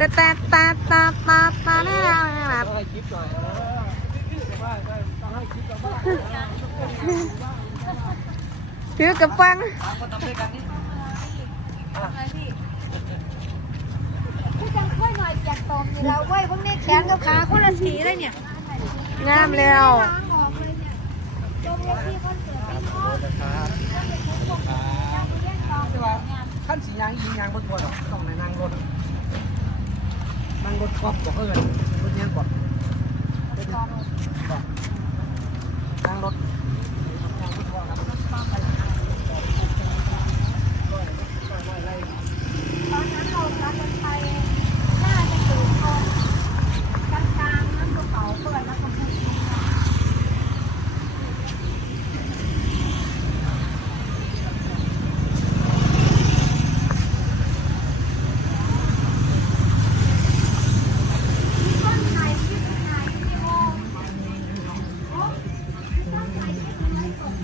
แต่แต่แต่แต่แต่แต่แน่ต้องให้คลิปหน่าใช่ต้องให้คลิปเราบ้างถือกระปังพี่จังค่อยหน่อยอยากตอมนี่แล้วเว้ยพวกนี้แขนกับขาคนละสีเลยเนี่ยงามแล้วจมเลยที่คอนเสิร์ตเป็นท้อขั้นสียางยิงยางบนตัวหรอต้องในนั่งรถ นั่งรถกอล์ฟบอกเออรถเนี้ยก่อนนั่งรถ ตอนนั้นเราคัดกันไปน่าจะถึงตรงกลางๆน้ำกระเป๋าเปิดแล้วก็พูด ต้นไทยที่เป็นไทยที่โอ้โอ้ต้นไทยที่เป็นไทยสด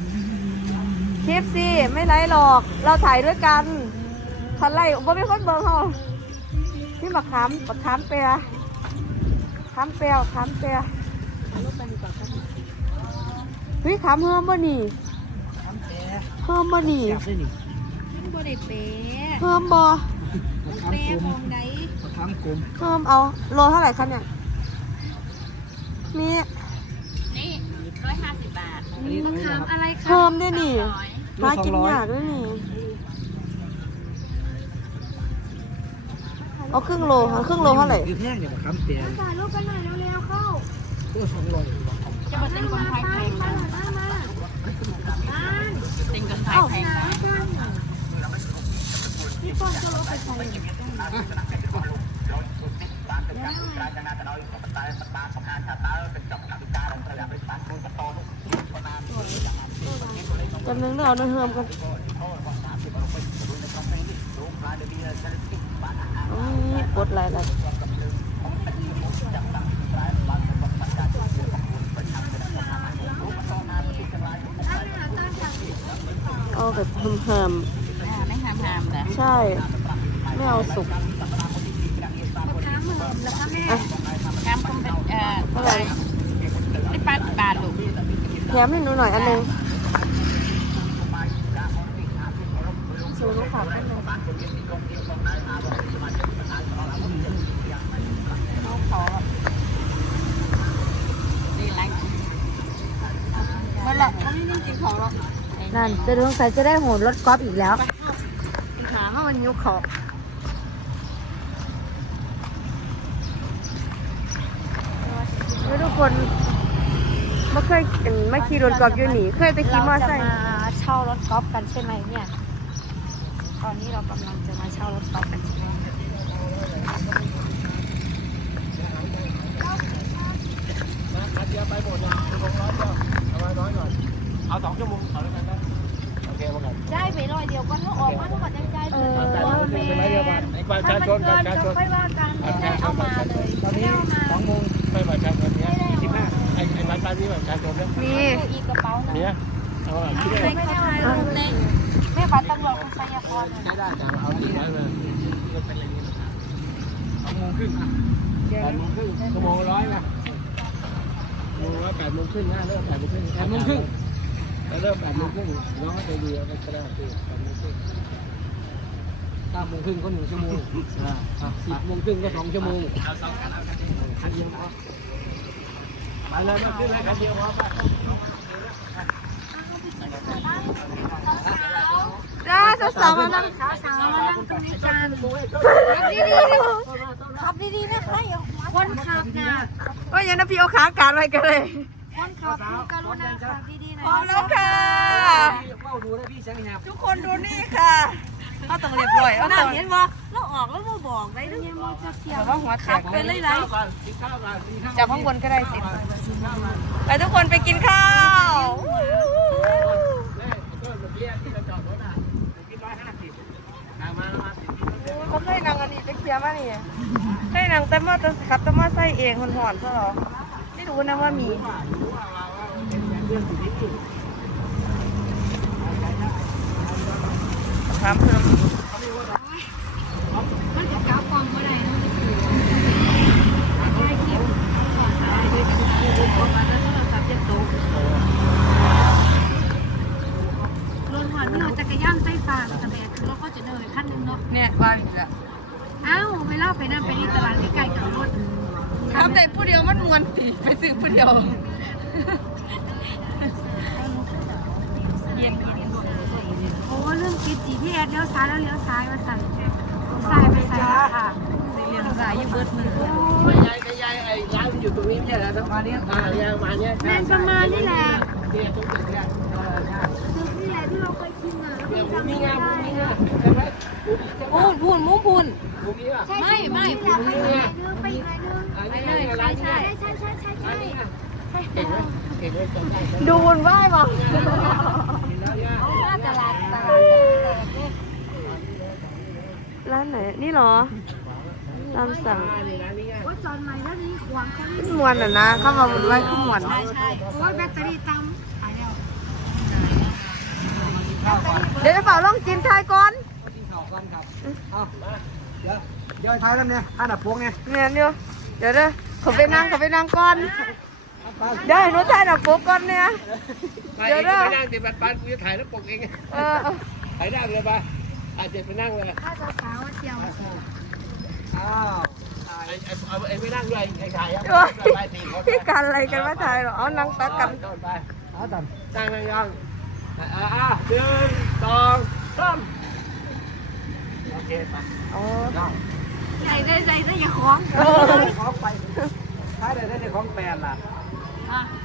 คลิปสิ ไม่ไลฟ์หรอก เราถ่ายด้วยกันคันไล่บ่มีคนเบิ่งเฮานี่มาขามมาขามเปียขามเปียวขามเปียเฮ้ยขามเฮิมบ่นี่ทำแผลเฮิมบ่นี่เสียบได้นี่มันบ่ได้เป๊ะเฮิมบ่มะขามเป๊ะกลมมองไหนมะขามกลมเฮิมเอาโลเท่าไหร่คะเนี่ยนี่นี่ร้อยห้าสิบบาทอันนี้มะขามอะไรคะเฮิมด้วยนี่ร้อย หากินยากด้วยนี่ เอาครึ่งโลค่ะครึ่งโลเท่าไหร่คือแห้งเนี่ยมะขามแผลถ่ายรูปกันหน่อยเร็วๆเข้าตัวสองร้อยจะมาเต้นคนไทยแพงมานะมามาอ่านเต้นคนไทยแพงนะพี่ป้อนจะลดไปใส่จำนึง เดี๋ยวเอาเนื้อเฮิมกันอืมกดหลายหลายเอาแบบเฮิมอ่าไม่หามห้ามแต่ๆใช่ ไม่เอาสุกมะขามเหมือนแล้วค่ะแม่ห้ามคงเป็นเอ่อเท่าไหร่ได้ปลาบาทลูกแถมให้หนูหน่อยอันนึงสูนูฝากกันเลย เขาขอดีไลค์ นั่นแหละเขาไม่ได้กินของหรอกนั่นจะสงสัยจะได้โหนรถกอล์ฟอีกแล้วหาเข้ามันยุคเขาแล้วทุกคนไม่เคยเห็นไม่ขี่รถกอล์ฟอยู่หนีเคยไปขี่มอเตอร์ไซค์เราจะมาเช่ารถกอล์ฟกันใช่ไหมเนี่ย ตอนนี้เรากำลังจะมาเช่ารถกอล์ฟกันใช่ไหมเดียวไปหมดนะชั่วโมงร้อยเดียว เอาสองชั่วโมงเอาแล้วกันนะโอเคมากันได้ไปร้อยเดียวก็ต้องออกมาทั้งหมดใจใจเอเอออเป็นไปเดียวกันประชาชนประชาชนค่อยว่ากันไม่ได้เอามาเลยตอนนี้สองโมงไปประชาชนเนี้ยสิบห้าไอ้ไอ้ร้านร้านนี้ประชาชนเนี่ยมีอีกกระเป๋าหนึ่งเนี้ยเอาอะคิดได้ไม่ได้ถ่ายรูปเลยแม่บัตรตำรวจคุณชัยพรใช้ได้จ้ะเอาที่ไหนเลยเป็นอะไรนี่สองโมงครึ่งอะแปดโมงครึ่งชั่วโมงร้อยนะโมงละแปดโมงครึ่งนะเริ่มแปดโมงครึ่งแปดโมงครึ่ง เริ่มแปดโมงครึ่งน้องก็ใจดีเอาไปก็ได้ที่แปดโมงครึ่งเก้าโมงครึ่งก็หนึ่งชั่วโมงอ่าสิบโมงครึ่งก็สองชั่วโมงเอาสองกันเอากันคันเดียวพอไปเลยมาขึ้นให้คันเดียวพอป่ะจ้าสาวๆมานั่งสาวสาวมานั่งตรงนี้กันขับดีๆนะขับดีๆนะคะอย่าคนขับนะก็ยังนะพี่เอาขาการไว้กันเลยคนขับคือกรุณาขับดีๆหน่พ ร้อมอยแล้วค่ะเฝ้าดูนะพี่แสงแหบทุกคนดูนี่ค่ะเขาต้องเรียบร้อยเอาน่าต้องเห็นว่าเราออกแล้วเราบอกได้ด้วยมันจะเกี่ยวแต่ว่าหัวแตกเป็นไรไรกินข้าวก่อนกินข้าวจากข้างบนก็ได้สิไปทุกคนไปกินข้าวเขาเคยนั่งอันนี้ไปเคลียร์มานี่เคยนั่งแต่มอเตอร์ขับแต่มอไซค์เองหอนๆซะหรอไม่รู้นะว่ามี ถามเพิ่มมันจะกลับกอบ่ได้เนาะมันสิถ่ายคลิปก่อนายด้วยกันบ่มาแล้วโทรศัพท์จะตกรถหวนี่เอาจักรยานไฟฟาแคือเราก็จะเดินขั้นหนึงเนาะนี่ว่าอีกแล้วอ้าวเวลาไปนั่นไปนี่ตลาดใกล้ๆกับรถ ทำแต่ผู้เดียวมันมวนตีไปซื้อผู้เดียว เลี้ยวซ้ายแล้วเลี้ยวซ้ายมาสั่นซ้ายไปซ้ายค่ะเรียนสายอยู่เบิดมือไม่ยายก็ยายไอ้ร้านมันอยู่ตรงนี้ไม่ใช่เหรอต้องมาเนี้ยอ่ายายมาเนี้ยแมนประมาณนี่แหละเนี่ยตรงตึกเนี่ยเออเนี่ยคือนี่แหละที่เราเคยกินอะเดี๋ยวผมมีงานผมมีงานใช่ไหมพูนพูนมูพูนผมมีอะไม่ไม่ไปอีกหน่อยนึงไปอีกหน่อยนึงอันนี้เลยร้านนี้ใช่ใช่ใช่ใช่ใช่เก่งไหมเก่งไหมจำได้ไหมดูวุ่นวายบ่เห็นแล้วเนี่ยตลาดตลาด ร้านไหน นี่เหรอตามสั่งร้านนี้ร้านนี้ว่าจอนใหม่แล้วนี่ขวางเขานี่มวนอะนะ เข้ามาวุ่นวายก็มวนใช่ใช่โอ้ยแบตเตอรี่ตังหายแล้วเดี๋ยวจะเป่าล่องจินทายก่อนเอามาเดี๋ยวเดี๋ยวท้ายแล้วเนี่ยอันดับพวงเนี่ยเมียนเดียวเดี๋ยวเด้อเขาไปนั่งเขาไปนั่งก่อนเดี๋ยวให้หนูถ่ายหนักโป๊กก่อนเนี่ยเดี๋ยวเด้อไปนั่งติดบัตรปันกูจะถ่ายแล้วปกเองเออถ่ายได้เลยปะ อาจจะไปนั่งเลยถ้าสาวๆเที่ยวอ้าวไอ้ไอ้เอาไอ้ไม่นั่งด้วยไอ้ถ่ายครับโอ้ยไปสี่คนพี่กันอะไรกันว่าถ่ายเหรอเอานั่งตักกันต้นไปเอาตันตั้งนั่งยังอ่าอ่าหนึ่งสองสามโอเคไปอ๋อนั่งใส่ได้ใส่ได้อย่าคล้องเออของไปท้ายได้ได้ของแปดล่ะ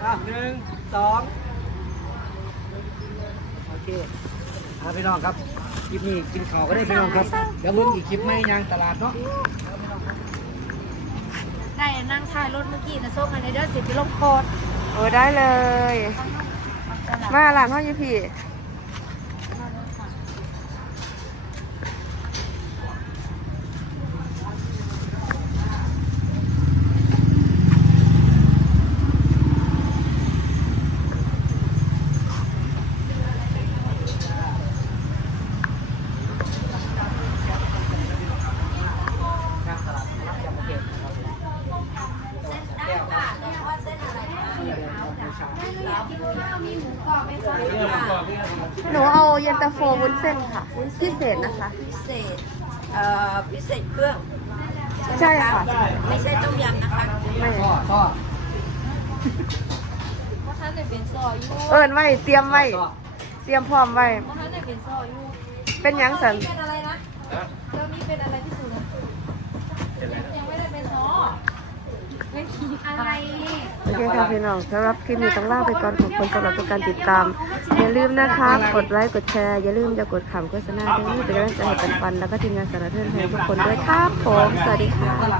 อะหนึ่งสองโอเคอ่าพี่น้องครับ คลิปนี้กินข้าวก็ได้พี่น้องครับเดี๋ยวลุ้นอีกคลิปไม่ยางตลาดเนาะได้นั่งท้ายรถเมื่อกี้นะส่งอันนี้เด้อสิบกิโลโคตรโอ้ได้เลย มาหลานห้องยี่พี่ หนูเอาเย็นตาโฟวุ้นเส้นค่ะพิเศษนะคะ พิเศษ เอ่อ พิเศษเครื่องใช่ค่ะ ไม่ใช่ต้มยำนะคะไม่พ่อพ่อเพราะท่านได้เป็นซออยู่เอิญไว้เตรียมไว้พ่อเตรียมพร้อมไว้เพราะท่านได้เป็นซออยู่เป็นหยังสันเป็นอะไรนะเจ้านี้เป็นอะไรที่สุดนะยังไม่ได้เป็นซอไม่ขี่อะไรโอ เคค่ะพี่น้องสำหรับคลิปนี้ต้องลาไปก่อนขอบคุณสำหรับทุกการติดตาม อย่าลืมนะคะ กดไลค์ กดแชร์ อย่าลืมจะกดขำโฆษณาด้วยเป็นกำลังใจให้ปันๆแล้วก็ทีมงานสารเทินแทนทุกคนด้วยครับผม สวัสดีค่ะ